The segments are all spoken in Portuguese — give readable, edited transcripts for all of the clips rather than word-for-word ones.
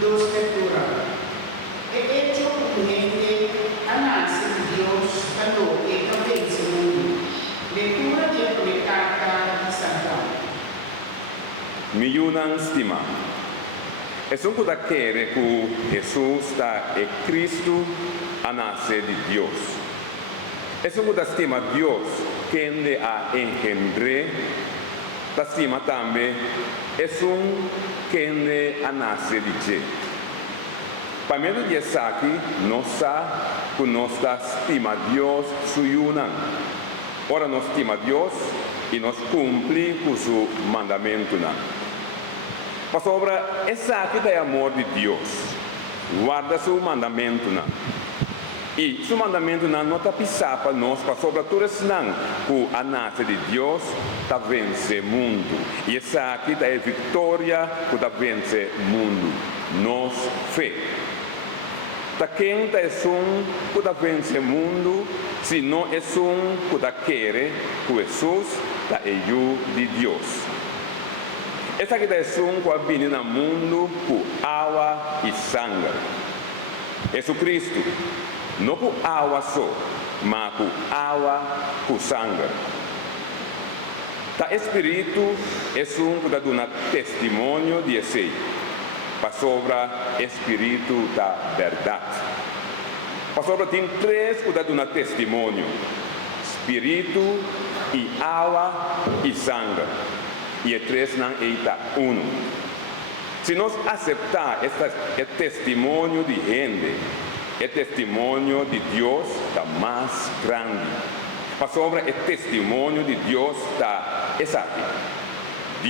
dos lecturas. El hecho urgente a nace Dios a lo que también se mundo. Lectura de la carta de Santiago. Millonan stima. Es un cosa que Jesús está en Cristo a nacer de Dios. Es un cosa estima Dios que le ha engendré. La estima también es un que le ha nacido de Dios. Para mí de aquí no está que nos estima Dios su yunan. Ahora nos estima Dios y nos cumple con su mandamiento. Mas obra essa aqui é amor de Deus. Guarda seu mandamento. E seu mandamento não está pisar para nós, para sobre tudo isso não. Que a nação de Deus está vence o mundo. E essa aqui é a vitória que está vence o mundo. Nós fé. Tá quem é que está vence o mundo, se não é que está querer que Jesus está de Deus. Essa aqui é um que vem no mundo com água e sangue. Jesus Cristo, não com água só, mas com água e sangue. O Espírito é um que dá testemunho de si, para sobre o Espírito da verdade. Para sobre tem três que dá testemunho: Espírito, e água e sangue. E três não está um. Se nós aceitar este testemunho de gente, o testemunho de Deus está mais grande. Mas sobre o testemunho de Deus está essa aqui.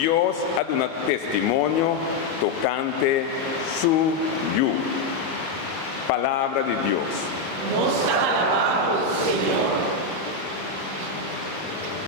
Deus ha dado testemunho tocante suyo. Palavra de Deus.